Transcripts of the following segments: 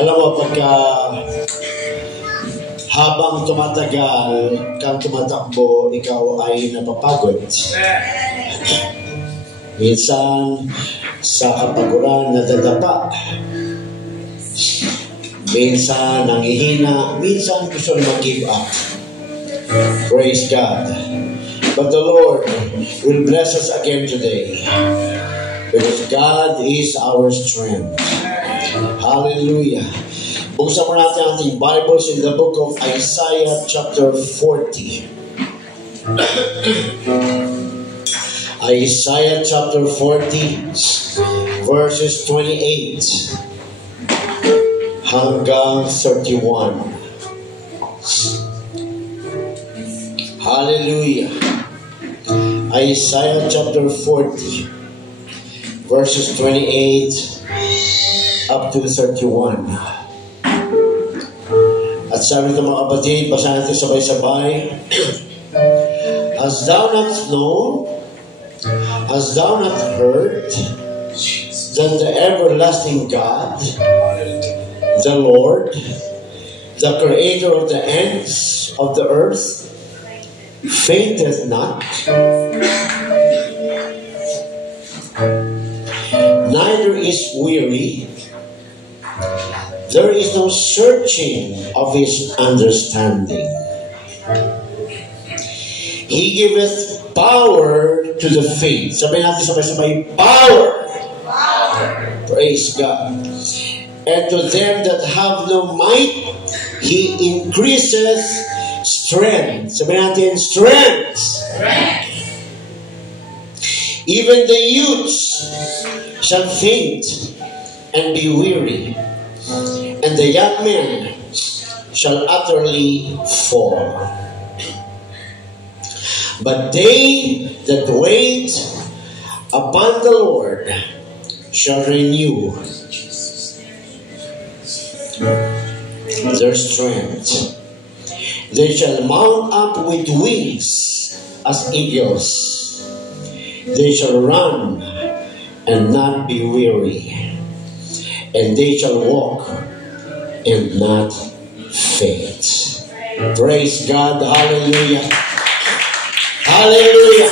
Alam mo, pagka habang tumatagal kang tumatakbo, ikaw ay napapagod. Minsan, sa kapaguran, nadadapa. Minsan, nangihina. Minsan, gusto na mag-give up. Praise God. But the Lord will bless us again today. Because God is our strength. Hallelujah. Buksan mo natin ang ating Bibles in the book of Isaiah chapter 40. Isaiah chapter 40 verses 28 hanggang 31. Hallelujah. Isaiah chapter 40 verses 28 up to 31. At sabi ng mga kapatid, basahin natin sabay-sabay. Hast thou not known, hast thou not heard, that the everlasting God, the Lord, the creator of the ends of the earth, fainteth not, neither is weary. There is no searching of his understanding. He giveth power to the faint. Sabihin natin sabay-sabay, power. Praise God. And to them that have no might, he increaseth strength. Sabihin natin, strength. Even the youths shall faint and be weary, and the young men shall utterly fall. But they that wait upon the Lord shall renew their strength. They shall mount up with wings as eagles. They shall run and not be weary, and they shall walk and not faint. Praise God. Hallelujah. Hallelujah.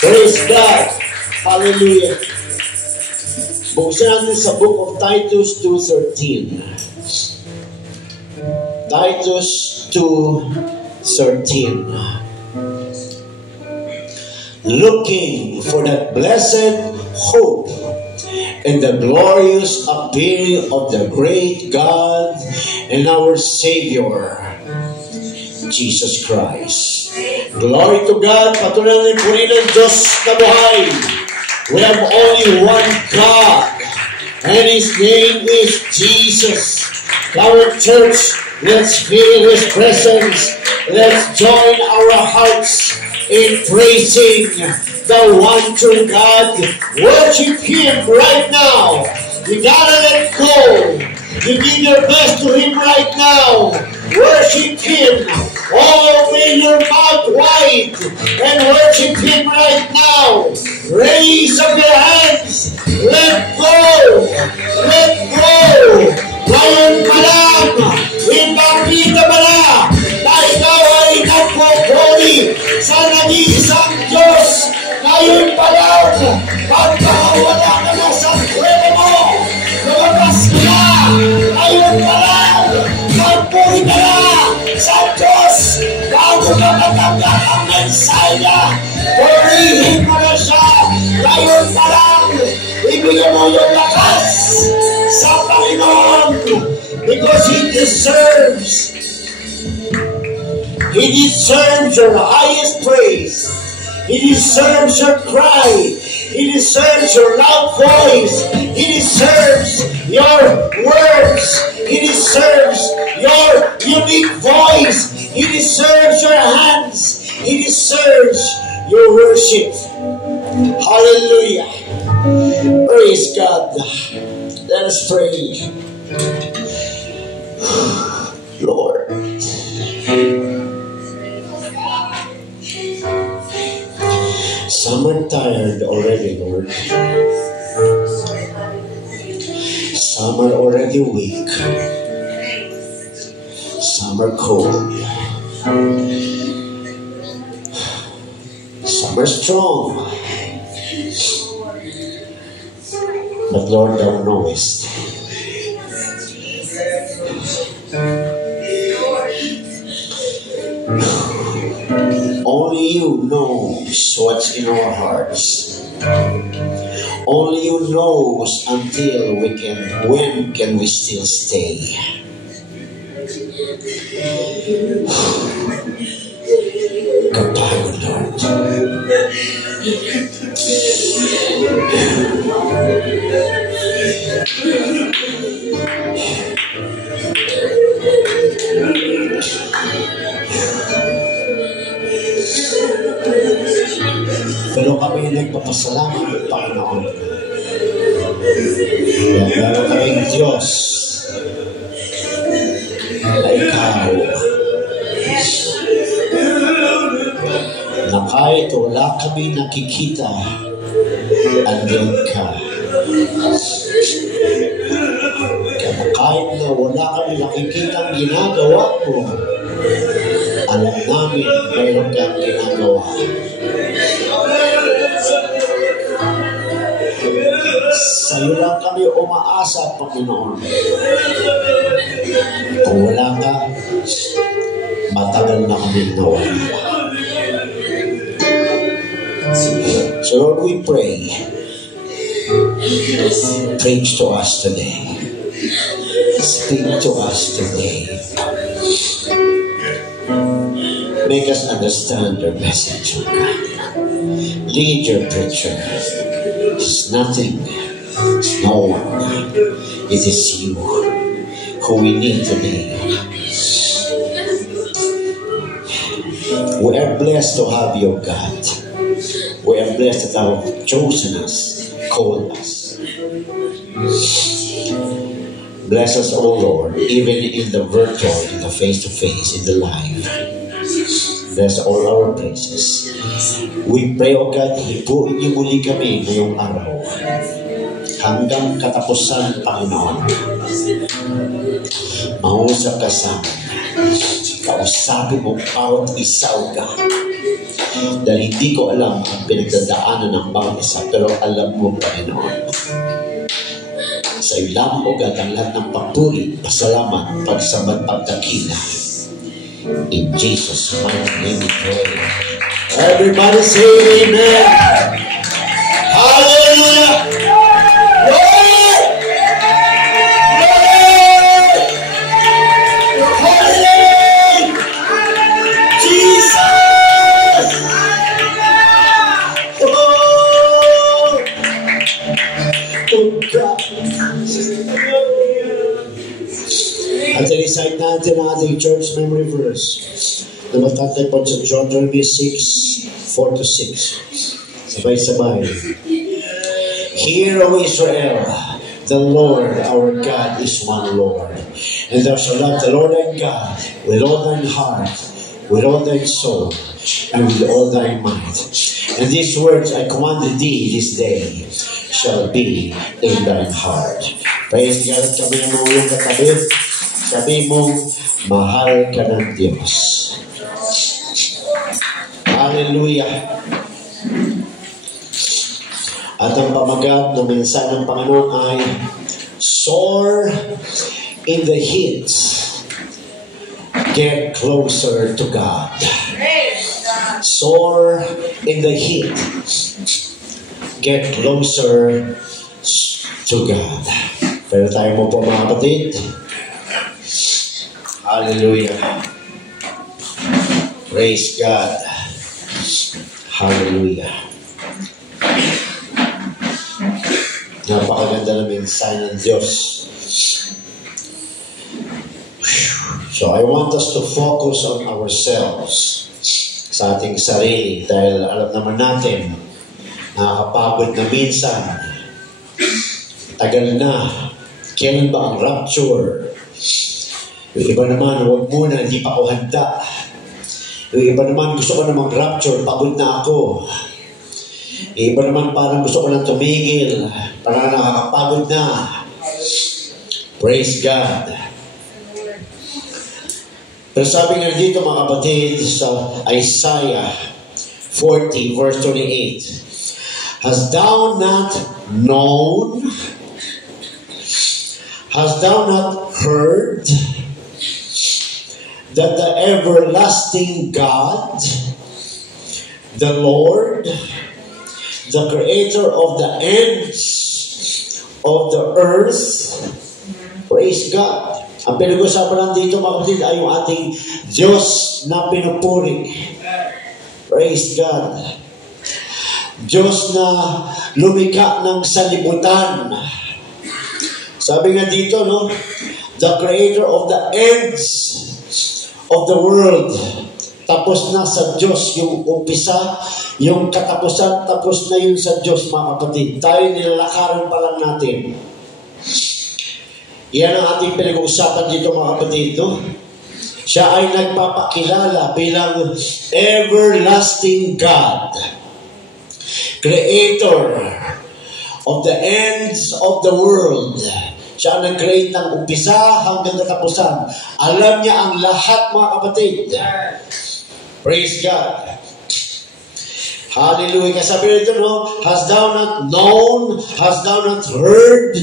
Praise God. Hallelujah. Buksan natin sa book of Titus 2:13. Titus 2:13. Looking for that blessed hope and the glorious appearing of the great God and our Savior, Jesus Christ. Glory to God. Patuloy natin purihin ang Diyos na buhay. We have only one God, and His name is Jesus. Our church, let's feel His presence. Let's join our hearts in praising the one true God. Worship Him right now. You gotta let go. You give your best to Him right now. Worship Him. Open your mouth wide and worship Him right now. Raise up your hands. Let go. Let go. Ngayon pa lang, ipakita mo na na ikaw ay nagpupuri sa nag-iisang Diyos. Ngayon pa lang, pagkakawala ka na sa kwento mo, lumabas ka na. Ngayon pa lang, magpuri ka na sa Diyos. Bago ka matanggap ang mensaya, purihin mo na siya. Ngayon pa lang, ibigay mo yung lakas sa Panginoon, because He deserves your highest praise. He deserves your cry. He deserves your loud voice. He deserves your words. He deserves your unique voice. He deserves your hands. He deserves your worship. Hallelujah. Praise God. Let us pray. Lord, some are tired already, Lord. Some are already weak. Some are cold. Some are strong. But Lord, thou knowest. Only you knows what's in our hearts. Only you knows when can we still stay. Kapagod, Lord. Pero kami nagpapasalamat, Panginoon. Meron kaming Diyos na ikaw na kahit wala kami nakikita, andyan ka. Kaya kahit na wala kami nakikita ang ginagawa mo, alam namin mayroon kang ginagawa. Sa'yo lang kami umaasa, Panginoon. Kung wala ka, matagal na kami nawala. So Lord, we pray. Preach to us today. Speak to us today. Make us understand your message, oh God. Lead your preacher. It's nothing. It's no one. It is you who we need today. We are blessed to have you, God. We are blessed that thou have chosen us, called us. Bless us, O Lord, even in the virtual, in the face-to-face, in the live. Bless all our places. We pray, O God, hipuin niyo muli kami ngayong araw. Hanggang katapusan, Panginoon. Mausap ka sa amin. Kausapin mo bawat isa, O God. Dahil hindi ko alam ang pinagdadaanan ng bawat isa, pero alam mo, Panginoon. Sa iyo lamang, O God, ang lahat ng papuri, pasalamat, pagsabat, pagdakila. In Jesus' mighty name we pray. Everybody say amen. Hallelujah. Glory. Glory. Holy. Jesus. Oh. Oh God. At i-recite natin ang ating church memory verse na matatagpon sa Deuteronomy 6:4-6. Sabay-sabay. Hear, O Israel, the Lord our God is one Lord. And thou shalt love the Lord thy God with all thine heart, with all thy soul, and with all thy might. And these words I commanded thee this day shall be in thine heart. Praise God. Sabi ng mga iyong katabi, sabi mo, mahal ka ng Diyos. Hallelujah. At ang pamagat ng mensahe ng Panginoon ay soar in the heat. Get closer to God. Soar in the heat. Get closer to God. Pero tayo mo po, mga kapatid. Hallelujah. Praise God. Hallelujah. Napakaganda na mensahe ng Diyos. So I want us to focus on ourselves, sa ating sarili, dahil alam naman natin, nakakapagod na minsan. Tagal na. Kailan ba ang rapture? Yung iba naman, huwag muna, hindi pa ako handa. Yung iba naman, gusto ko na mag-rapture, pagod na ako. Yung iba naman, parang gusto ko lang tumigil, parang nakakapagod na. Praise God. Pero sabi nga dito mga kapatid sa Isaiah 40 verse 28, Hast thou not known? Hast thou not heard that the everlasting God, the Lord, the creator of the ends of the earth, praise God. Ang pinag-usapan lang dito mga kapatid ay yung ating Diyos na pinupuri. Praise God. Diyos na lumikha ng salibutan. Sabi nga dito, no? The creator of the ends of the world. Tapos na sa Diyos yung umpisa, yung katapusan, tapos na yun sa Diyos mga kapatid. Tayo nilalakaran pa lang natin. Yan ang ating pinag-uusapan dito mga kapatid, no? Siya ay nagpapakilala bilang everlasting God, creator of the ends of the world. Siya ang nag-create ng umpisa hanggang katapusan. Alam niya ang lahat mga kapatid. Praise God. Hallelujah. Kasabi nito, no? Has thou not known? Has thou not heard?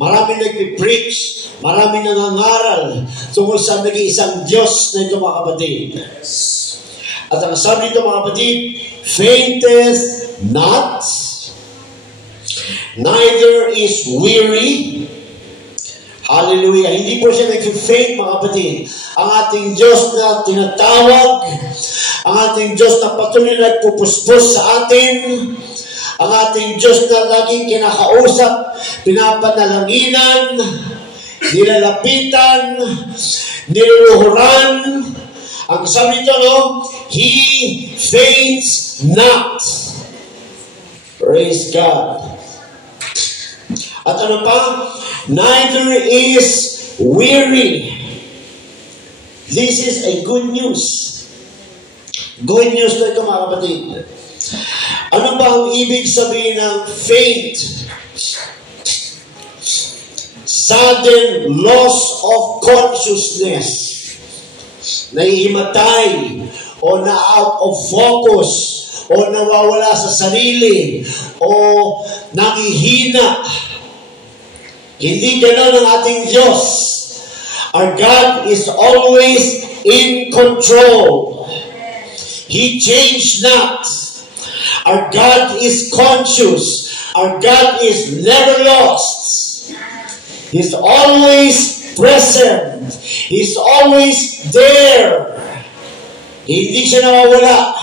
Marami nagpipreach, marami nangangaral tungkol sa nag-iisang Diyos na ito mga kapatid. At ang sabi nito mga kapatid, fainteth not, neither is weary. Hallelujah. Hindi po siya nag-faint mga kapatid. Ang ating Diyos na tinatawag, ang ating Diyos na patuloy na nagpupuspos sa atin, ang ating Diyos na laging kinakausap, pinapanalanginan, nilalapitan, niluluhuran. Ang sabi nito, no? He faints not. Praise God. At ano pa? Neither is weary. This is a good news. Good news na ito mga kapatid. Ano ba ang ibig sabihin ng faint? Sudden loss of consciousness. Nahihimatay o na out of focus o nawawala sa sarili o nangihina. Hindi ganoon ang ating Diyos. Our God is always in control. He changed not. Our God is conscious. Our God is never lost. He's always present. He's always there. Hindi siya nawawala.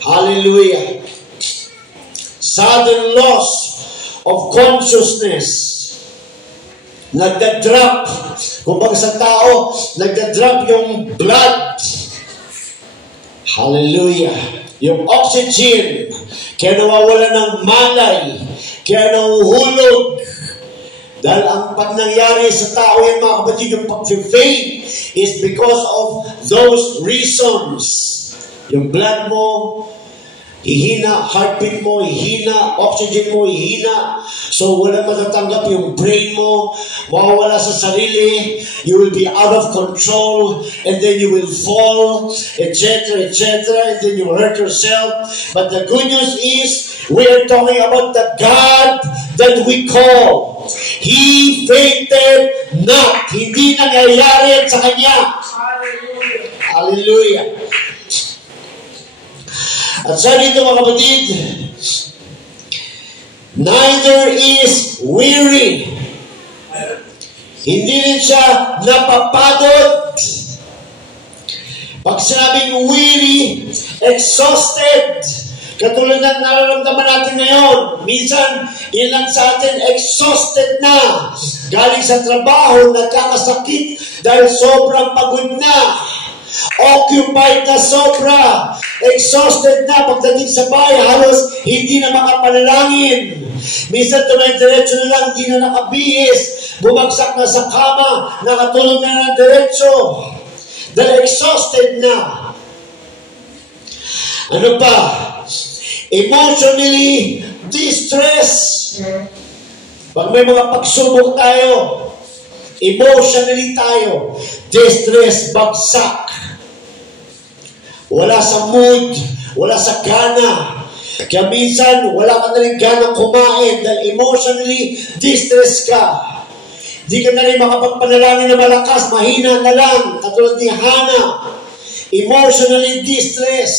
Hallelujah. Sudden loss of consciousness. Nagda-drop. Kung baga sa tao, nagda-drop yung blood. Hallelujah. Yung oxygen. Kaya nawawala ng malay. Kaya nahuhulog. Dahil ang pag nangyari sa tao yan mga kapatid, yung pag-faint is because of those reasons. Yung blood mo, hihina, heartbeat mo, hihina, oxygen mo, hihina. So, walang matatanggap yung brain mo, mawawala sa sarili, you will be out of control, and then you will fall, etc., and then you will hurt yourself. But the good news is, we are talking about the God that we call. He fainted not. Hindi nangyayari sa Kanya. Hallelujah. Hallelujah. At sa dito mga kapatid, neither is weary. Hindi rin siya napapagod. Pag sinabing weary, exhausted, katulad ng nararamdaman natin ngayon, minsan, ilan sa atin exhausted na, galing sa trabaho, nagkakasakit dahil sobrang pagod na. Occupied na sobra, exhausted na, pagdating sa bahay, halos hindi na makapanalangin. Minsan tuloy-diretso na lang, hindi na nakabihis, bumagsak na sa kama, nakatulog na ng diretso. Dahil exhausted na. Ano pa? Emotionally distressed. Pag may mga pagsubok tayo, Emotionally tayo, distress, bagsak. Wala sa mood, wala sa gana. Kaya minsan, wala ka na rin ganang kumain dahil emotionally distress ka. Di ka na rin makapagpanalangin na malakas, mahina na lang, katulad ni Hannah. Emotionally distress.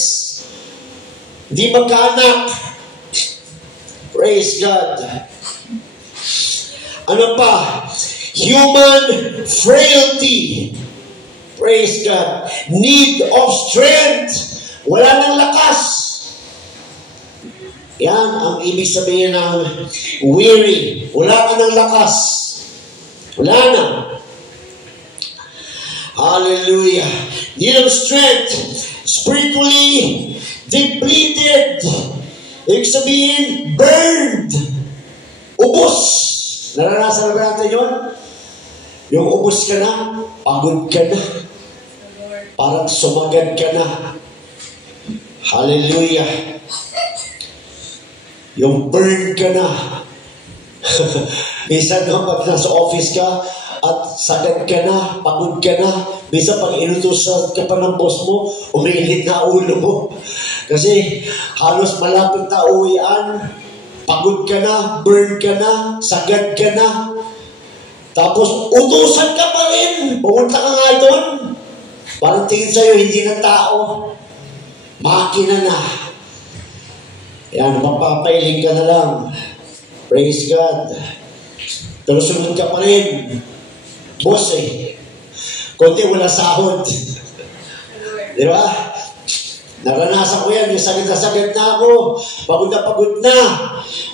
Di magkaanak. Praise God. Ano pa? Human frailty. Praise God. Need of strength. Wala nang lakas. Yan ang ibig sabihin ng weary. Wala ka ng lakas. Wala na. Hallelujah. Need of strength. Spiritually depleted. Ibig sabihin, burned. Ubos. Naranasan na ba natin yun? Yung ubos ka na, pagod ka na. Parang sumagad ka na. Hallelujah. Yung burn ka na. Minsan no, pag nasa office ka, at sagad ka na, pagod ka na. Minsan pag inutusan ka pa ng boss mo, umiinit na ulo mo. Kasi halos malapit na uwian, pagod ka na, burn ka na, sagad ka na. Tapos utusan ka pa rin. Pumunta ka nga doon. Parang tingin sa'yo, hindi na tao. Makina na. Yan, mapapailing ka na lang. Praise God. Pero sunod ka pa rin. Boss Kunti wala sahod. Di ba? Naranasan ko yan. Yung sagad na sagad na ako. Pagod na.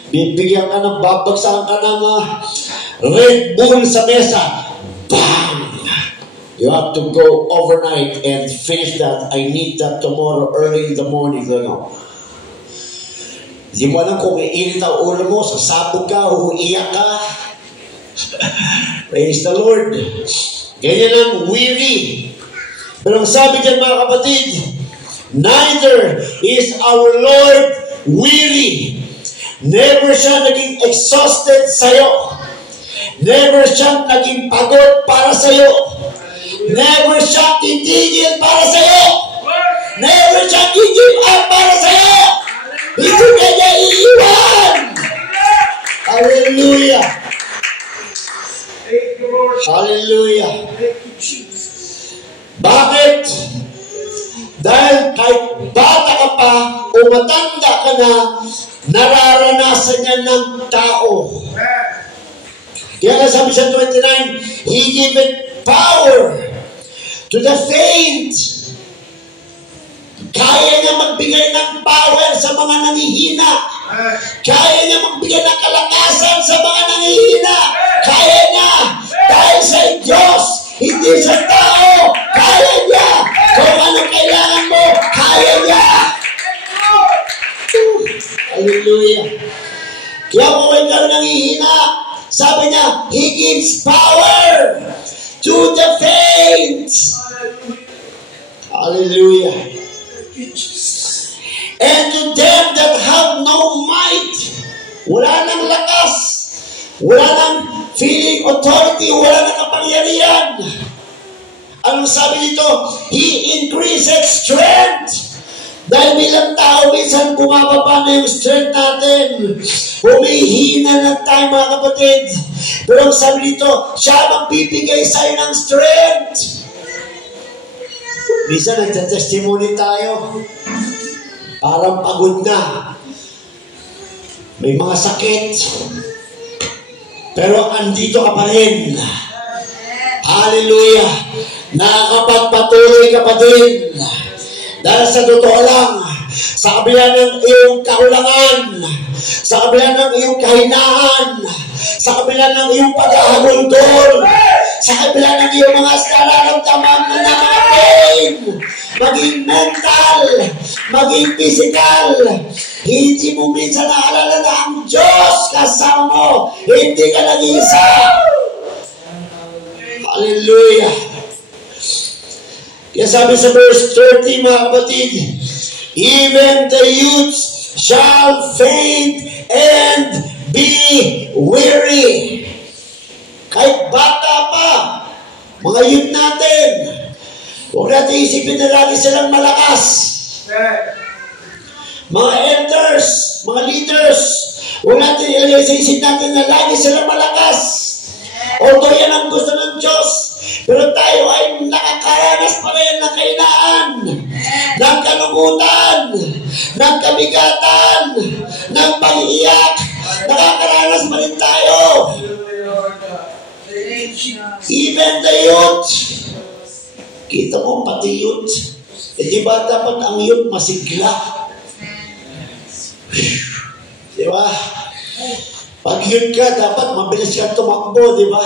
Bibigyan ka ng babagsakan ka ng Red Bull sa mesa. Bang! You have to go overnight and finish that. I need that tomorrow early in the morning. Hindi mo alam kung iinit ang ulo mo, sasabog ka, uiyak ka. Praise the Lord. Ganyan ang weary. Pero ang sabi dyan mga kapatid, neither is our Lord weary. Never siya naging exhausted sa'yo. Never siya naging pagod para sa'yo. Never siya titigil para sa'yo. Never siya give up para sa'yo. Hindi ka niya iiwan. Hallelujah. Hallelujah. Bakit? Dahil kahit bata ka pa o matanda ka na, nararanasan niya ng tao. Kaya nga sabi sa 29, He giveth power to the faint. Kaya niya magbigay ng power sa mga nangihina. Kaya niya magbigay ng kalakasan sa mga nangihina. Kaya niya. Dahil sa Diyos, hindi sa tao. Kaya niya. Kung ano kailangan mo, kaya niya. Hallelujah. Kaya kung ikaw nangihina, sabi niya, He gives power to the faint. Hallelujah. And to them that have no might, wala nang lakas, wala nang feeling authority, wala nang kapangyarihan. Anong sabi dito? He increases strength. Dahil bilang tao, minsan bumababa na yung strength natin. Humihina na tayo mga kapatid. Pero ang sabi dito, siya magbibigay sa'yo ng strength. Minsan nagtatestimony tayo. Parang pagod na. May mga sakit. Pero andito ka pa rin. Hallelujah. Nakakapagpatuloy ka pa din. Dahil sa totoo lang, sa kabila ng iyong kakulangan, sa kabila ng iyong kahinaan, sa kabila ng iyong pag-ahagulgol, sa kabila ng iyong mga nararamdaman na mga pain, maging mental, maging physical, hindi mo minsan naalala na ang Diyos kasama mo, hindi ka nag-iisa. Hallelujah. Kaya sabi sa verse 30, mga kapatid, even the youths shall faint and be weary. Kahit bata pa, natin isipin na lagi silang malakas. Mga elders, mga leaders, huwag natin ilagay sa isip natin na lagi silang malakas. Although yan ang gusto ng Diyos, pero tayo ay nakakaranas pa rin ng kahinaan, ng kalungkutan, ng kabigatan, ng pag-iyak. Nakakaranas pa rin tayo. Even the youth. Kita mo, pati youth. Di ba dapat ang youth masigla? Di ba? Pag youth ka, dapat mabilis ka tumakbo, di ba?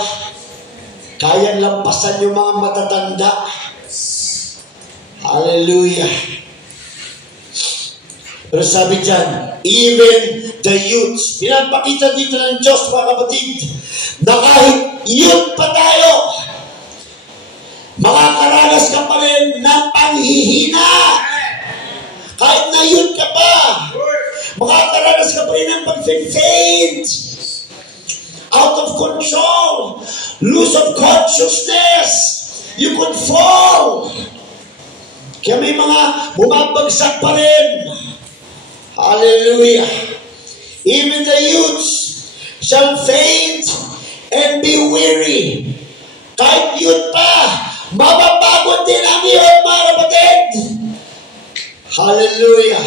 Kayang lampasan yung mga matatanda. Hallelujah. Pero sabi dyan, even the youths, pinapakita dito ng Diyos, mga kapatid, na kahit youth pa tayo, makakaranas ka pa rin ng panghihina. Kahit na youth ka pa, makakaranas ka pa rin ng pag-faint, out of control, lose of consciousness, you could fall. Kaya may mga bumabagsak pa rin. Hallelujah. Even the youths shall faint and be weary. Kahit youth pa, mapapagod din ang youth, mga kapatid. Hallelujah.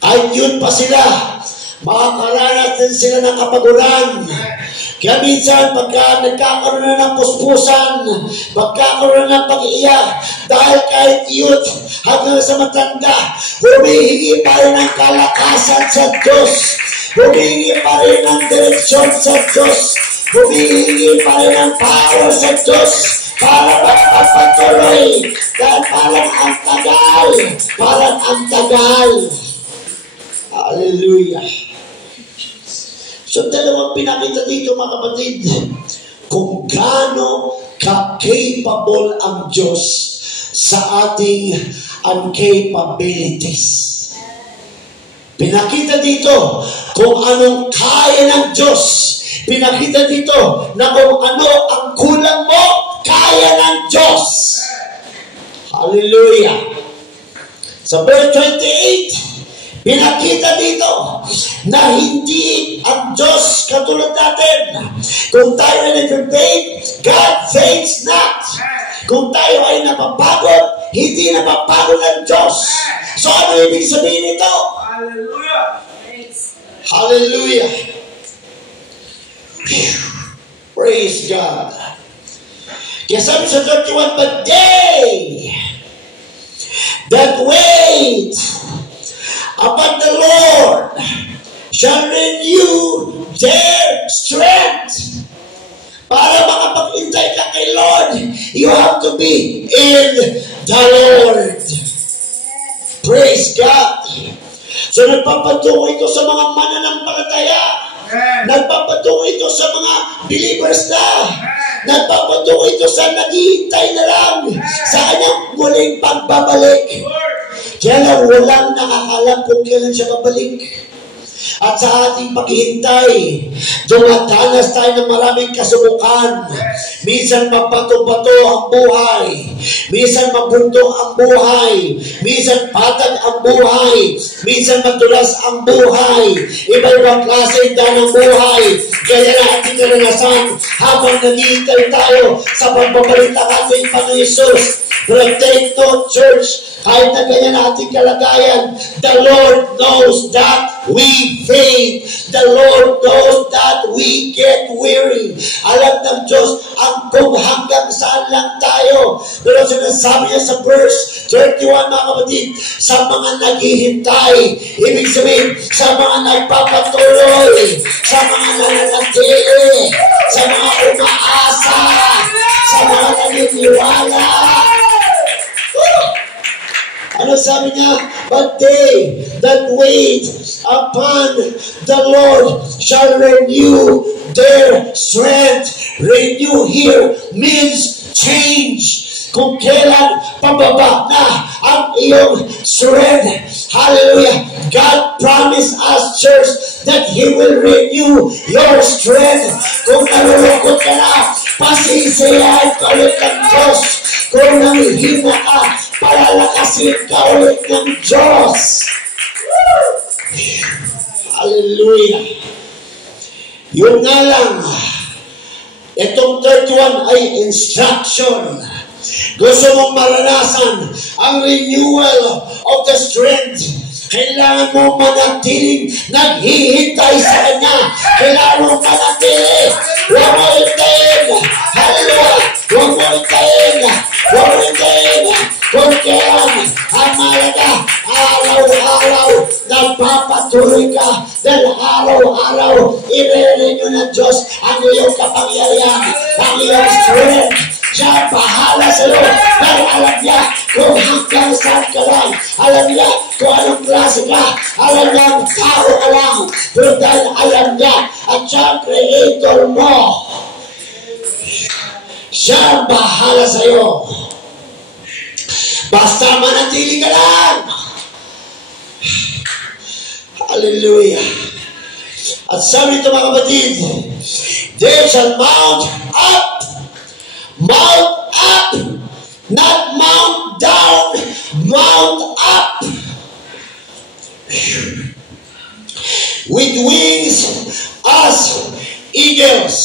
Kahit youth pa sila, makakaranas din sila ng kapaguran. Kaya minsan, pagka nagkakaroon na ng puspusan, pagkakaroon ng pag-iiyak, dahil kahit youth hanggang sa matanda, humihingi pa rin ng kalakasan sa Diyos. Humihingi pa rin ng direksyon sa Diyos. Humihingi pa rin ng power sa Diyos para magpapatuloy. Dahil parang ang tagal. Parang ang tagal. Hallelujah. So, dalawang pinakita dito, mga kapatid, kung gaano ka-capable ang Diyos sa ating incapabilities. Pinakita dito kung anong kaya ng Diyos. Pinakita dito na kung ano ang kulang mo, kaya ng Diyos. Hallelujah. Sa verse 28, pinakita dito na hindi ang Diyos katulad natin. Kung tayo ay nag-faint, God faints not. Kung tayo ay napapagod, hindi napapagod ang Diyos. So ano ibig sabihin nito? Hallelujah. Hallelujah. Praise God. Kaya sabi sa 31, but they that wait upon the Lord shall renew their strength. Para makapag-intay ka kay Lord, you have to be in the Lord. Praise God. So nagpapatungo ito sa mga mananampalataya. Nagpapatungo ito sa mga believers na. Nagpapatungo ito sa naghihintay na lang sa kanyang muling pagbabalik. Kaya lang walang nakakalam kung kailan siya babalik. At sa ating paghihintay, dumadanas tayo ng maraming kasubukan. Minsan mabato-bato ang buhay. Minsan mabundok ang buhay. Minsan patag ang buhay. Minsan matulas ang buhay. Iba-ibang klase ng buhay. Kaya na ating karanasan habang naghihintay tayo sa pagbabalik ng ating Panginoon Hesus. But take note, church, kahit na ganyan ating kalagayan, the Lord knows that we faint. The Lord knows that we get weary. Alam ng Diyos ang kung hanggang saan lang tayo. Pero sinasabi niya sa verse 31, mga kapatid, sa mga naghihintay, ibig sabihin, sa mga nagpapatuloy, sa mga nananatili, sa mga umaasa, sa mga naniniwala. Ano sabi niya? But they that wait upon the Lord shall renew their strength. Renew here means change. Kung kailan pababa na ang iyong strength. Hallelujah. God promised us, church, that He will renew your strength. Kung nalulungkot ka na, pasisiyahan ka ulit ng Diyos. kung nanghihina ka, palalakasin ka ulit ng Diyos. Hallelujah. Yun nga lang, itong 31 ay instruction. Gusto mong maranasan ang renewal of the strength. Kailangan mo manatiling naghihintay sa Kanya. Kailangan mo manatiling. Huwag mo hintayin. Hallelujah. Huwag mo hintayin. Huwag mo hintayin. Kung kailan ang malaga, araw-araw, nagpapatuloy ka. Dahil araw-araw, i-renew ng Diyos ang iyong kapangyarihan, ang iyong strength. Siya bahala sa iyo. Dahil alam niya kung hanggang saan ka lang. Alam niya kung anong klase ka. Alam niya ang tao ka lang. Pero dahil alam niya at siya ang creator mo. Siya bahala sa iyo. Basta manatili ka lang. Hallelujah. At sabi ito mga kapatid, they shall mount up. Mount up, not mount down, mount up. With wings as eagles.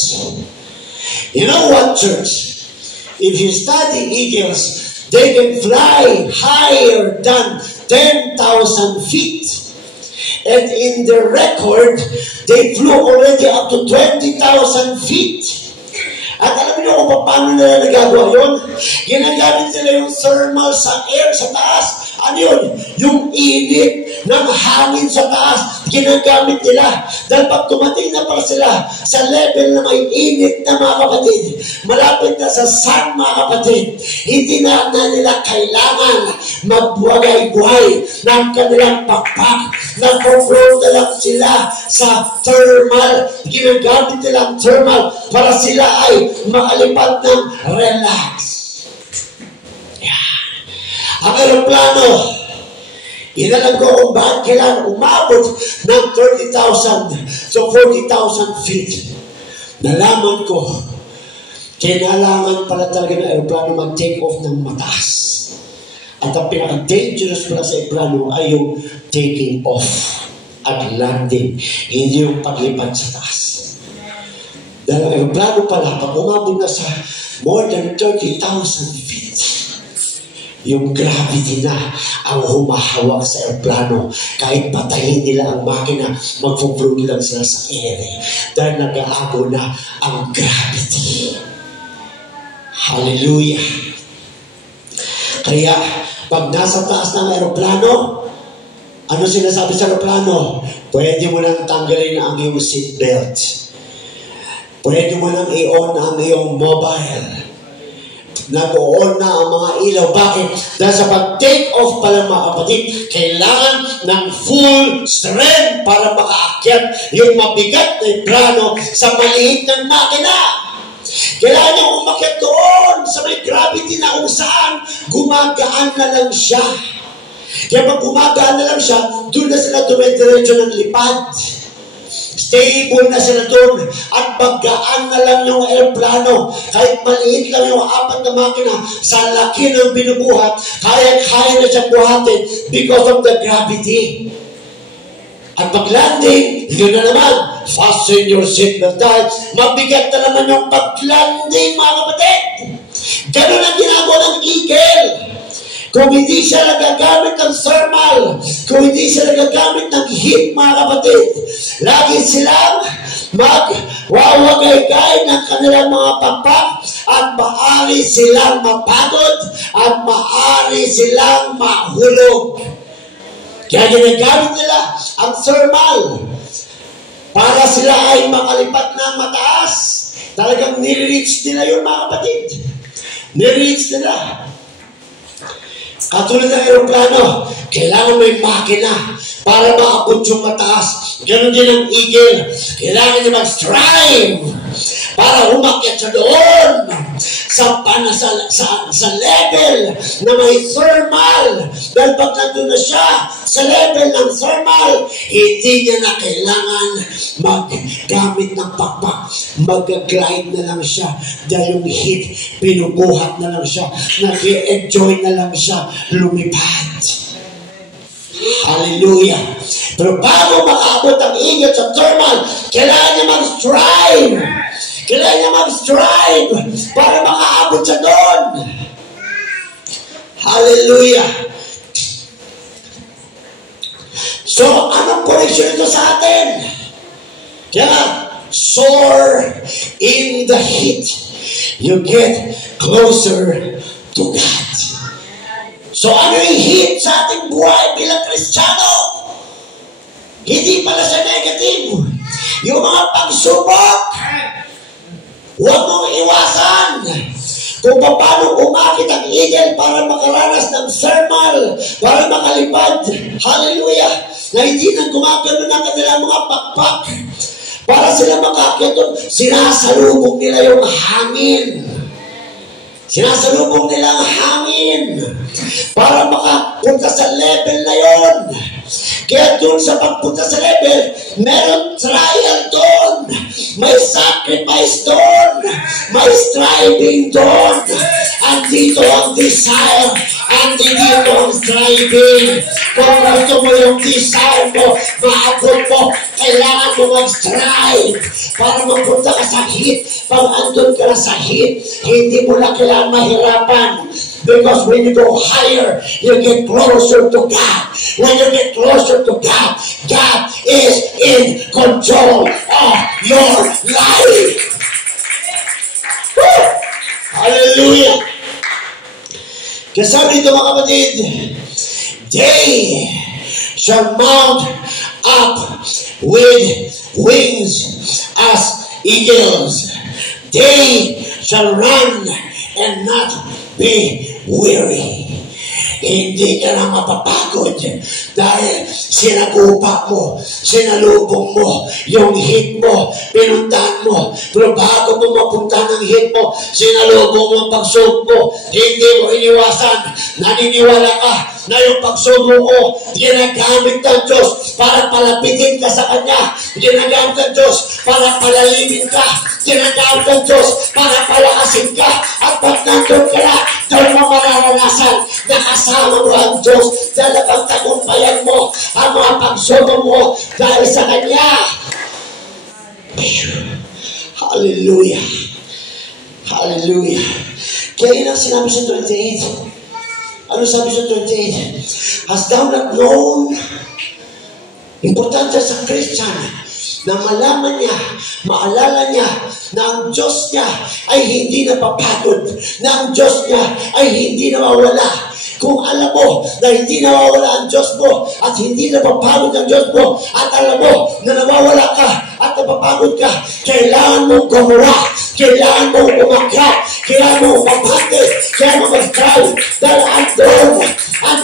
You know what, church? If you study eagles, they can fly higher than 10,000 feet. And in the record, they flew already up to 20,000 feet. At alam niyo kung paano nila nagagawa yun? Ginagamit nila yung thermal sa air sa taas. Ano yun? Yung init ng hangin sa taas, ginagamit nila. Dahil pag tumating na para sila sa level na may init na mga kapatid, malapit na sa sun mga kapatid, hindi na nila kailangan magbuwagay-buhay ng kanilang pakpak. Nag-control na lang sila sa thermal. Ginagamit nila ang thermal para sila ay makalipad ng relax. Yeah. Ang aeroplano, inalam ko kung bakit kailangan umabot ng 30,000 to 40,000 feet. Nalaman ko, kailangan pala talaga ng aeroplano mag-take off ng mataas. At ang pinaka-dangerous pala sa aeroplano ay yung taking off at landing, hindi yung paglipad sa taas. Dahil ang aeroplano pala, pag umabot na sa more than 30,000 feet, yung gravity na ang humahawak sa aeroplano. Kahit patayin nila ang makina, mag-float lang sila sa ere. Dahil nag-aago na ang gravity. Hallelujah! Kaya, pag nasa taas ng aeroplano, ano sinasabi sa aeroplano? Pwede mo nang tanggalin ang iyong seatbelt. Pwede mo nang i-on ang iyong mobile. Nag-on na ang mga ilaw. Bakit? Dahil sa pag-take off pala mga kapatid, kailangan ng full strength para makaakyat yung mabigat na plano sa maliit ng makina. Kailangan niyang umakyat doon sa may gravity na kung saan gumagaan na lang siya. Kaya pag gumagaan na lang siya, doon na sila dumidiretso ng lipad. Stable na sila doon at paggaan na lang yung aeroplano. Kahit maliit lang yung 4 na makina, sa laki ng binubuhat, kaya na siyang buhatin because of the gravity. At pag-landing, yun na naman, fasten your seatbelt. Dahil mabigat na naman yung pag-landing, mga kapatid. Ganun ang ginagawa ng eagle. Kung hindi siya nagagamit ng thermal, kung hindi siya nagagamit ng heat, mga kapatid, lagi silang magwawagay-gay ng kanilang mga pakpak at maaari silang mapagod at maaari silang mahulog. Kaya ginagamit nila ang thermal para sila ay makalipad ng mataas. Talagang nire-reach nila yun, mga kapatid. Nire-reach nila. Katulad ng aeroplano, kailangan may makina para maabot yung mataas. Ganon din ang eagle. Kailangan niya mag-strive para umakyat siya doon sa level na may thermal. Dahil pag nandun na siya sa level ng thermal, hindi niya na kailangan maggamit ng pakpak. Mag-glide na lang siya dahil yung heat, pinubuhat na lang siya. Nag-enjoy na lang siya lumipad. Hallelujah. Pero bago makaabot ang eagle sa thermal, kailangan niya mag-strive. Kailangan niya mag-strive para makaabot siya doon. Hallelujah. So, anong correction ito sa atin? Kaya, soar in the heat. You get closer to God. So, ano yung heat sa ating buhay bilang Kristiyano? Hindi pala sa negative. Yung mga pagsubok, huwag mong iwasan. Kung paano umakit ang eagle para makaranas ng thermal, para makalipad. Hallelujah. Na hindi nang gumagano ng kanilang mga pakpak. Para sila makakit doon, sinasalubong nila yung hangin. Sinasalubong nila ang hangin para makapunta sa level na yon. Kaya doon sa pagpunta sa level, meron trial doon. May sacrifice doon. May striving doon. Andito ang desire. Andito ang striving. Kung gusto mo yung desire mo, maabot mo, kailangan mo mag-strive para mapunta ka sa heat. Pag andun ka na sa heat, hindi mo na kailangan mahirapan. Because when you go higher, you get closer to God. When you get closer to God, God is in control of your life. Woo! Hallelujah! Kaya sabi ito mga kapatid, they shall mount up with wings as eagles. They shall run and not be weary. Hindi ka na mapapagod dahil sinagupa mo, sinalubong mo, yung hit mo, pinuntahan mo. Pero bago mo mapunta ng hit mo, sinalubong mo ang pagsubok mo. Hindi mo iniwasan. Naniniwala ka na yung pagsubok mo, ginagamit ng Diyos para palapitin ka sa Kanya. Ginagamit ng Diyos para palalimin ka. Ginagamit ng Diyos para palakasin ka. At pag nandun ka na, doon mo mararanasan na kasama mo ang Diyos dahil napagtagumpayan mo ang mga pagsubok mo dahil sa Kanya. Hallelujah. Hallelujah. Kaya yun ang sinabi sa 28. Ano sabi sa 28? Has thou not known? Importante sa Christian na malaman niya, maalala niya na ang Diyos niya ay hindi napapagod, na ang Diyos niya ay hindi nawawala. Kung alam mo na hindi nawawala ang Diyos mo at hindi napapagod ang Diyos mo at alam mo na nawawala ka at napapagod ka, kailangan mong gumawa, kailangan mong umakyat, kailangan mong umabante, kailangan mong mag-strive dahil andon ang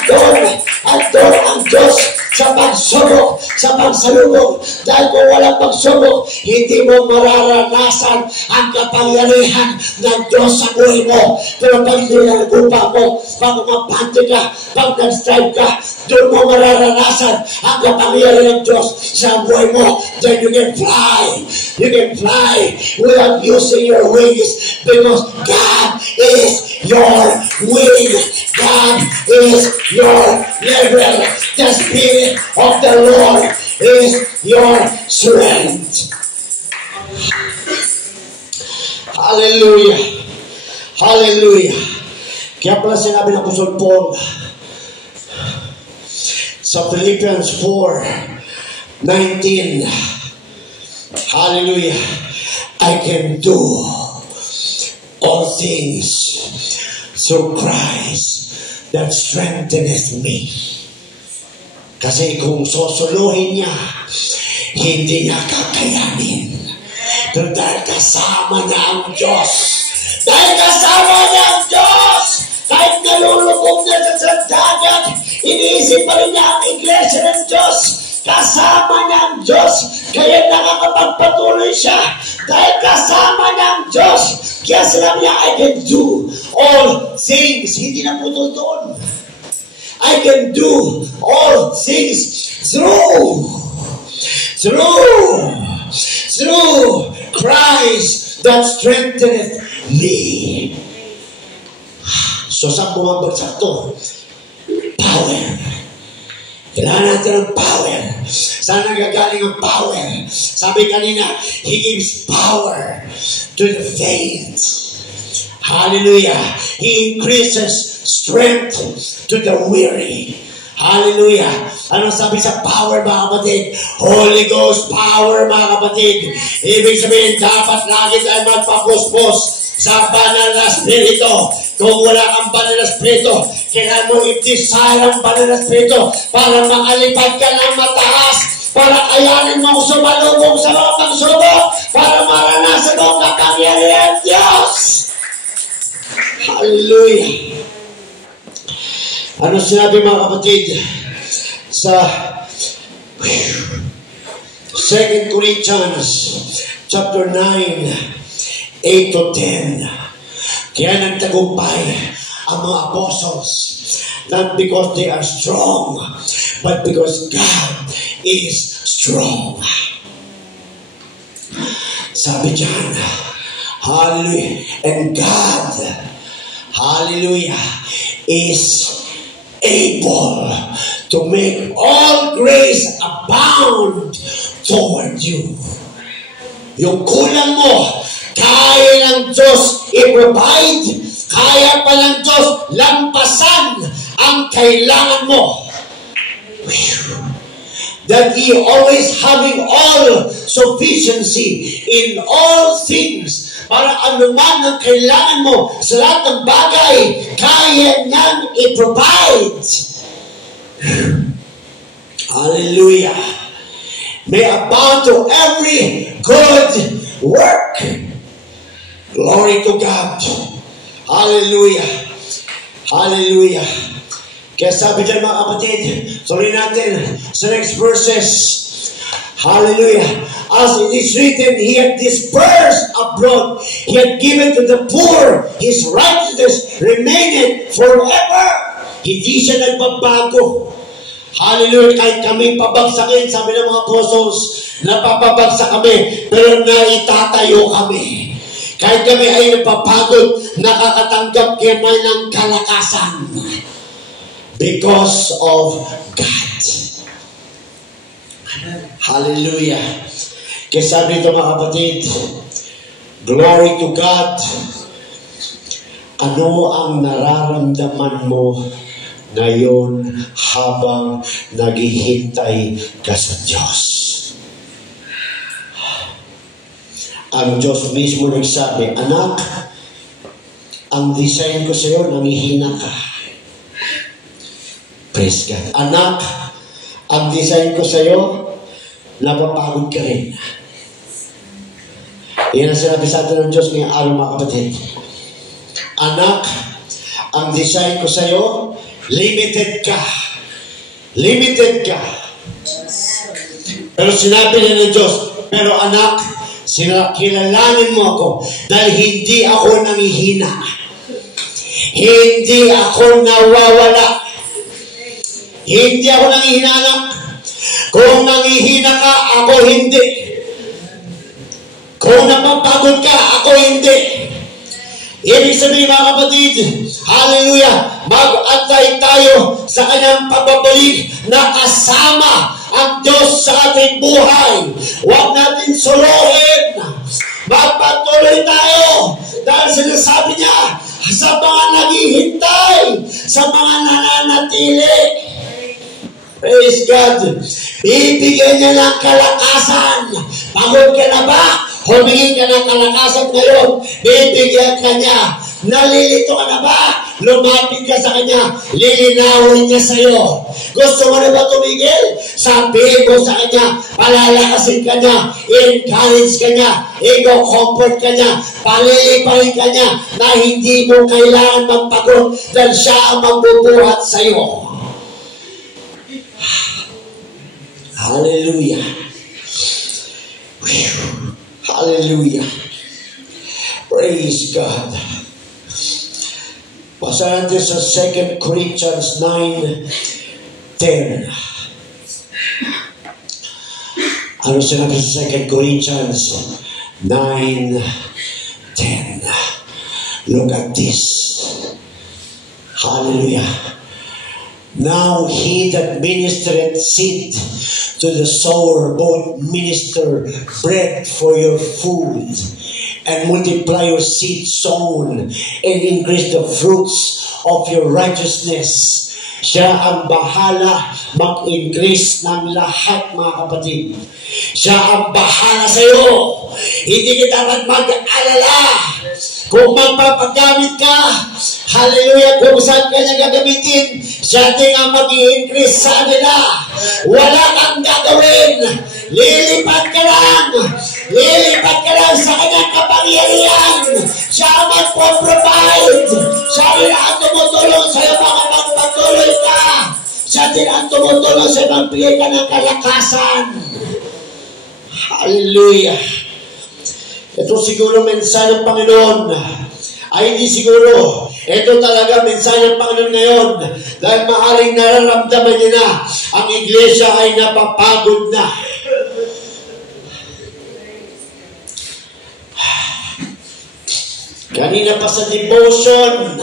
Diyos sa pagsubok, sa pagsalubong. Dahil kung walang pagsubok, hindi mo mararanasan ang kapangyarihan ng Diyos sa buhay mo. Pero pag nilagupa mo, pag umabante ka, pag nag-strive ka, doon mo mararanasan ang kapangyarihan ng Diyos sa buhay mo. Then you can fly. You can fly without using your wings because God is your wing. God is your level. The Spirit of the Lord is your strength. Hallelujah. Hallelujah. Kaya pala sinabi ng Apostol Paul sa Philippians 4:19, hallelujah, I can do all things through Christ that strengtheneth me. Kasi kung sosoluhin niya, hindi niya kakayanin. Pero dahil kasama niya ang Diyos, dahil kasama niya ang Diyos, Kahit nalulubog na sa dagat, iniisip pa rin niya ang iglesia ng Diyos. Kasama niya ang Diyos. Kaya nakakapagpatuloy siya. Dahil kasama niya ang Diyos. Kaya sinabi niya, I can do all things. Hindi na putol doon. I can do all things through Christ that strengtheneth me. So saan bumabagsak to? Power. Kailangan natin ng power. Saan nagagaling ang power? Sabi kanina, He gives power to the faint. Hallelujah. He increases strength to the weary. Hallelujah. Ano sabi sa power, mga kapatid? Holy Ghost power, mga kapatid. Ibig sabihin, dapat lagi tayo magpapuspos sa banal na spirito. Kung wala kang banal na spirito, kailangan mo i-desire ang banal na spirito para makalipad ka ng mataas, para kayanin mo sumalubong sa mga pagsubok, para maranasan mo ang kapangyarihan ng Diyos. Hallelujah. Ano sinabi, mga kapatid, sa 2 Corinthians chapter 9, 8 to 10. Kaya nagtagumpay ang mga apostles, not because they are strong, but because God is strong. Sabi dyan, hallelujah, and God, hallelujah, is able to make all grace abound toward you. Yung kulang mo, kaya ng Diyos i-provide, kaya pa ng Diyos lampasan ang kailangan mo. That He always having all sufficiency in all things. Para anuman ang kailangan mo sa lahat ng bagay, kaya niyang i-provide. Hallelujah. May abound to every good work. Glory to God. Hallelujah. Hallelujah. Kaya sabi dyan, mga kapatid, tuloy natin sa next verses. Hallelujah. As it is written, He had dispersed abroad. He had given to the poor. His righteousness remaineth forever. Hindi siya nagbabago. Hallelujah. Kahit kami pabagsakin, sabi ng mga apostles, napapabagsak kami, pero naitatayo kami. Kahit kami ay napapagod, nakakatanggap kami ng kalakasan. Because of God. Hallelujah. Kaya sabi ito, mga kapatid, glory to God. Ano ang nararamdaman mo ngayon habang naghihintay ka sa Diyos? Ang Diyos mismo nagsabi, anak, ang design ko sa iyo, nangihina ka. Praise God. Anak, ang design ko sa iyo, napapagod ka rin. Yan ang sinabi sa atin ng Diyos ngayong araw, mga kapatid. Anak, ang design ko sa iyo, limited ka. Limited ka. Pero sinabi niya ng Diyos, pero anak, kilalanin mo ako dahil hindi ako nangihina. Hindi ako nawawala. Hindi ako nangihina, anak. Kung nangihina ka, ako hindi. Kung napapagod ka, ako hindi. Ibig sabihin, mga kapatid, hallelujah, mag-antay tayo sa kanyang pagbabalik na kasama ang Diyos sa ating buhay. Huwag natin suluhin. Magpatuloy tayo dahil sinasabi niya sa mga naghihintay, sa mga nananatili. Praise God. Bibigyan niya ng kalakasan. Pagod ka na ba? Humingi ka ng kalakasan ngayon. Bibigyan ka niya. Nalilito ka na ba? lumapit ka sa Kanya, lilinawin niya sa'yo. Gusto mo na ba tumigil? Sabihin mo sa Kanya, palalakasin ka niya, encourage ka niya, i-comfort ka niya, paliliparin ka niya, na hindi mo kailangan magpagod dahil siya ang magbubuhat sa'yo. Hallelujah. Hallelujah. Praise God. Basa natin sa 2 Corinthians 9:10. Ano sinabi sa 2 Corinthians 9:10? Look at this. Hallelujah. Now he that ministereth seed to the sower both minister bread for your food, and multiply your seed sown, and increase the fruits of your righteousness. Siya ang bahala mag-increase ng lahat, mga kapatid. Siya ang bahala sa iyo. Hindi ka dapat mag-alala kung magpapagamit ka. Hallelujah, kung saan ka niya gagamitin, siya din ang mag-i-increase sa kanila. Wala kang gagawin. Lilipat ka lang. Lilipat ka lang sa kanyang kapangyarihan. Siya ang magpo-provide. Siya din ang tumutulong sa iyo mga magpatuloy ka. Siya din ang tumutulong sa iyo magbigay ka ng kalakasan. Hallelujah. Ito siguro mensahe ng Panginoon. Ay hindi siguro. Ito talaga mensahe ng Panginoon ngayon. Dahil maaaring nararamdaman niya na ang iglesia ay napapagod na. Kanina pa sa devotion,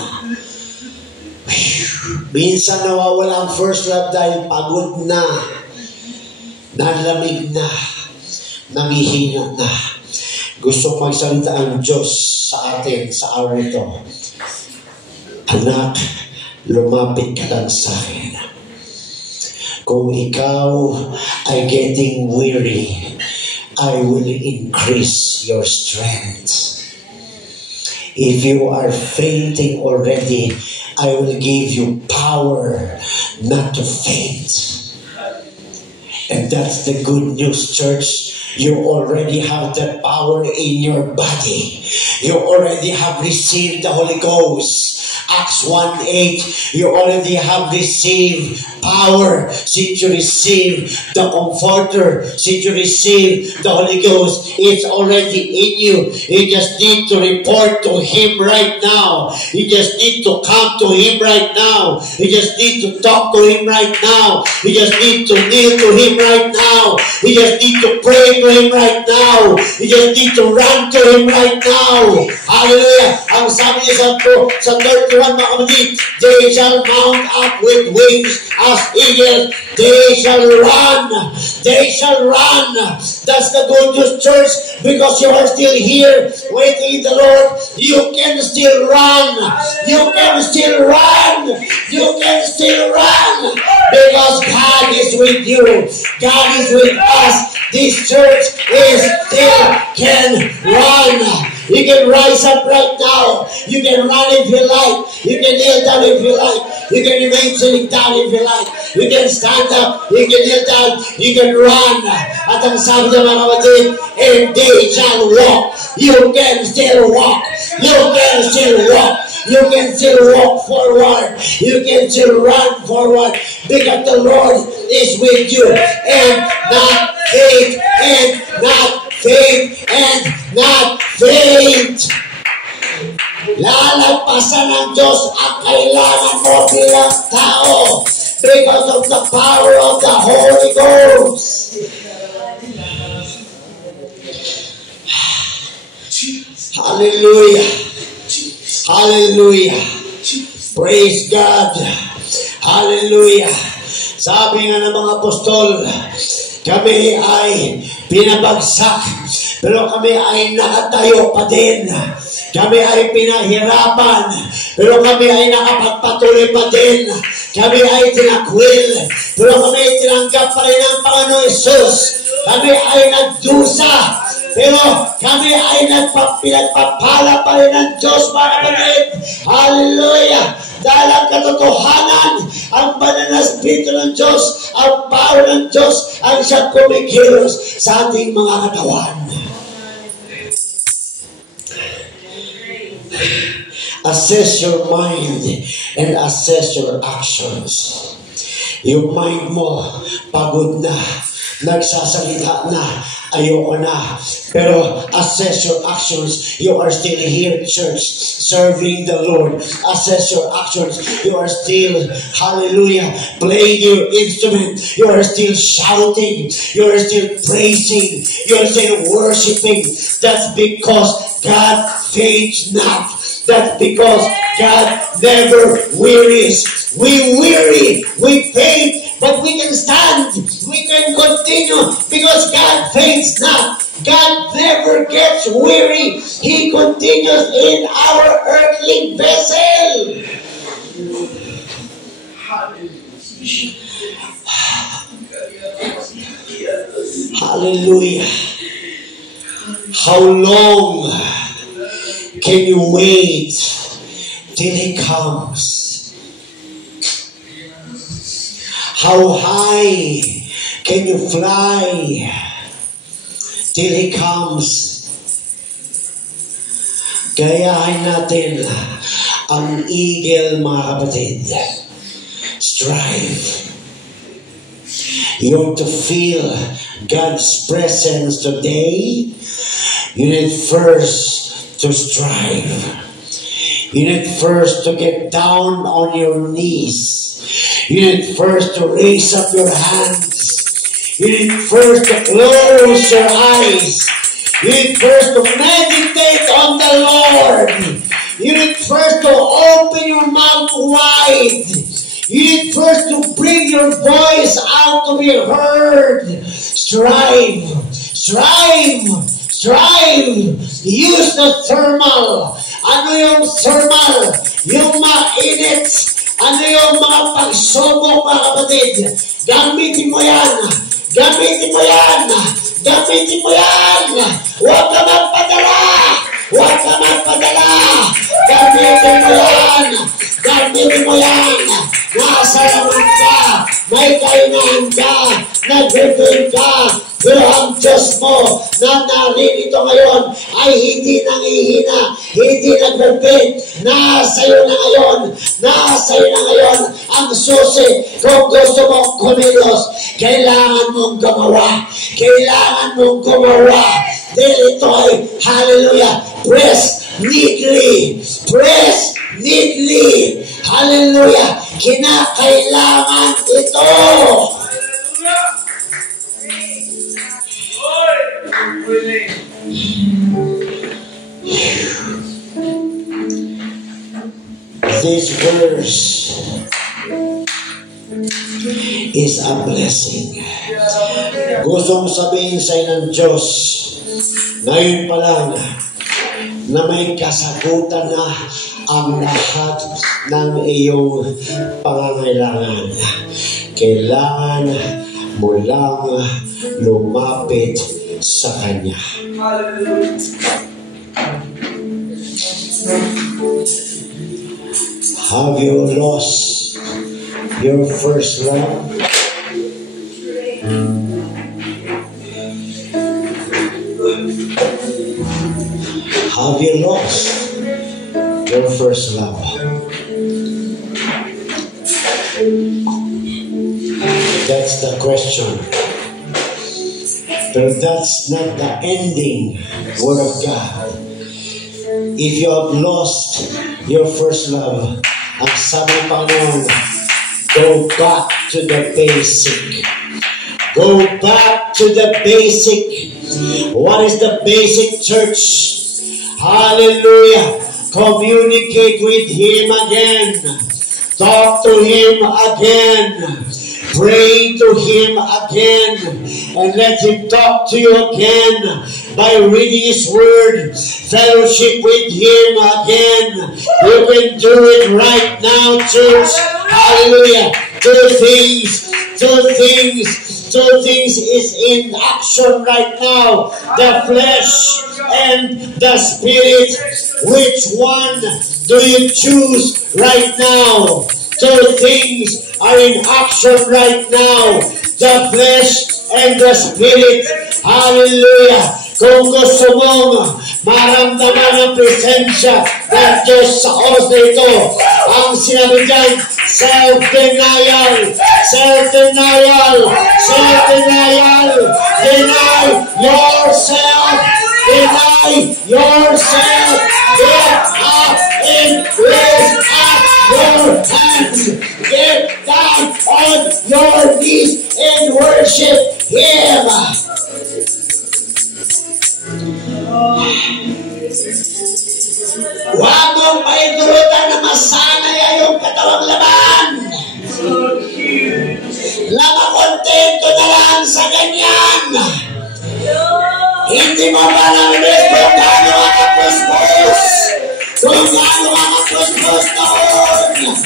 minsan nawawala ang first love dahil pagod na, nalamig na, nangihina na. Gusto magsalita ang Diyos sa atin sa araw ito. Anak, lumapit ka lang sa akin. Kung ikaw ay getting weary, I will increase your strength. If you are fainting already, I will give you power not to faint. And that's the good news, church. You already have that power in your body. You already have received the Holy Ghost. Acts 1:8, you already have received power since you receive the Comforter, since you receive the Holy Ghost. It's already in you. You just need to report to Him right now. You just need to come to Him right now. You just need to talk to Him right now. You just need to kneel to Him right now. You just need to pray to Him right now. You just need to run to Him right now. Hallelujah. Ang sabi niya sa 31, mga kapatid, they shall mount up with wings as eagles. They shall run. They shall run. That's the good news, church, because you are still here waiting in the Lord. You can still run. You can still run. You can still run because God is with you. God is with us. This church is still can run. You can rise up right now. You can run if you like. You can kneel down if you like. You can remain sitting down if you like. You can stand up. You can kneel down. You can run. At ang sabi ng mga kapatid, and they shall walk. You can still walk. You can still walk. You can still walk forward. You can still run forward because the Lord is with you. And not faint. And not faint. And not faint. Lalagpasan ng Diyos ang kailangan mo bilang tao because of the power of the Holy Ghost. Hallelujah. Hallelujah. Praise God. Hallelujah. Sabi nga ng mga apostol, kami ay pinabagsak, pero kami ay nakatayo pa din. Kami ay pinahirapan, pero kami ay nakapagpatuloy pa din. Kami ay tinakwil, pero kami ay tinanggap pa rin ng Panginoon Hesus. Kami ay nagdusa, Pero kami ay pinagpapala pa rin ng Diyos, mga kapatid. Hallelujah! Dahil ang katotohanan, ang banal na Espiritu ng Diyos, ang power ng Diyos, ang siyang kumikilos sa ating mga katawan. Assess your mind and assess your actions. Yung mind mo, pagod na, nagsasalita na, ayoko na. Pero assess your actions. You are still here, church, serving the Lord. Assess your actions. You are still, hallelujah, playing your instrument. You are still shouting. You are still praising. You are still worshiping. That's because God fades not. That's because God never wearies. We weary, we faint, but we can stand. We can continue because God faints not. God never gets weary. He continues in our earthly vessel. Hallelujah. How long can you wait till He comes? How high can you fly till He comes? Gayahin natin ang eagle, mga kapatid. Strive. You want to feel God's presence today? You need first to strive. You need first to get down on your knees. You need first to raise up your hands. You need first to close your eyes. You need first to meditate on the Lord. You need first to open your mouth wide. You need first to bring your voice out to be heard. Strive. Strive. Strive. Use the thermal. Ano yung thermal? Yung mainit. Ano yung mga pagsubok, mga kapatid? Gamitin mo yan. Gamitin mo yan. Gamitin mo yan. Huwag ka magpadala. Huwag ka magpadala. Gamitin mo yan. Gamitin mo yan. Nasalaman ka. May kainahan ka. Nag-return ka. Pero ang Diyos mo na naririto ngayon ay hindi nangihina, hindi nag-repent. Nasa'yo na ngayon, nasa'yo na ngayon ang susi. Kung gusto mong kumilos, kailangan mong gumawa. Kailangan mong gumawa. Dahil ito ay, hallelujah, press neatly. Press neatly. Hallelujah. Kinakailangan ito. This verse is a blessing. Gustong sabihin sa ng Diyos, ngayon pa lang, na may kasagutan na ang lahat ng iyong pangangailangan. Kailangan mo lang lumapit sa Kanya. Have you lost your first love? Have you lost your first love? That's the question. But that's not the ending word of God. If you have lost your first love, ang sabi pa noon, go back to the basic. Go back to the basic. What is the basic, church? Hallelujah. Communicate with Him again. Talk to Him again. Pray to Him again. And let Him talk to you again by reading His Word. Fellowship with Him again. You can do it right now, church. Hallelujah. Two things is in action right now. The flesh and the spirit. Which one do you choose right now? Two things are in action right now. The flesh and the spirit. Hallelujah. Kung gusto mong maramdaman ang presensya ng Diyos sa oras na ito, ang sinabi dyan, self-denial, self-denial, self-denial, deny yourself, deny yourself, get up and raise up your hands, get down on your knees and worship Him. Huwag mong paintulutan na masanay yung katawang laban. Kontento na lang sa ganyan. Hindi mo ba namilis kung gaano ang kapuspos? Kung gaano ang kapuspos noon?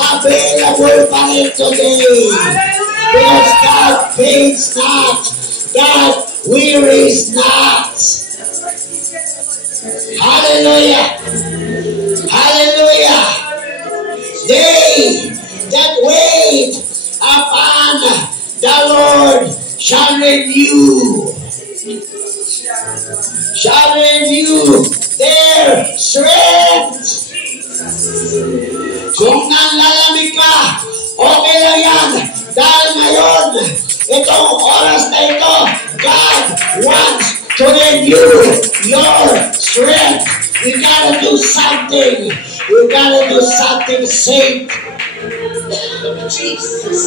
Available pa rin today. Because God faints not. God wearies not. Hallelujah! Hallelujah! They that wait upon the Lord shall renew their strength. Kung nanlalamig ka, okay lang yan. Dahil ngayon, itong oras na ito, God wants to renew your strength. You gotta do something. You gotta do something safe. Jesus.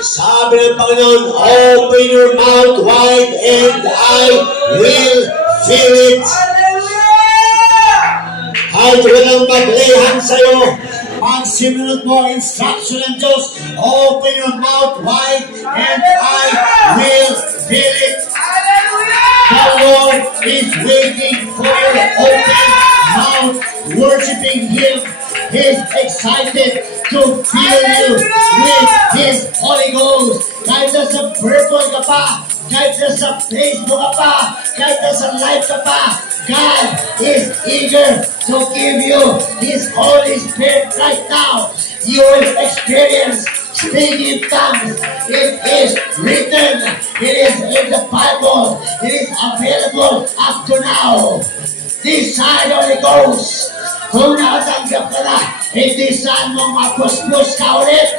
Sabi ng Panginoon, open your mouth wide and I will fill it. Kahit walang maglehan sa'yo, pag sinunod mo instruction ng Diyos, open your mouth wide and I will fill it. The Lord is waiting for your open mouth, worshiping Him. He's excited to fill you with His Holy Ghost. Kahit nasa virtual ka pa, kahit nasa Facebook ka pa, kahit nasa live ka pa, God is eager to give you His Holy Spirit right now. You will experience speaking tongues. It is written. It is in the Bible. It is available up to now. Decide Holy Ghost. Kung nakatanggap ka na, hindi saan mo mapuspos ka ulit.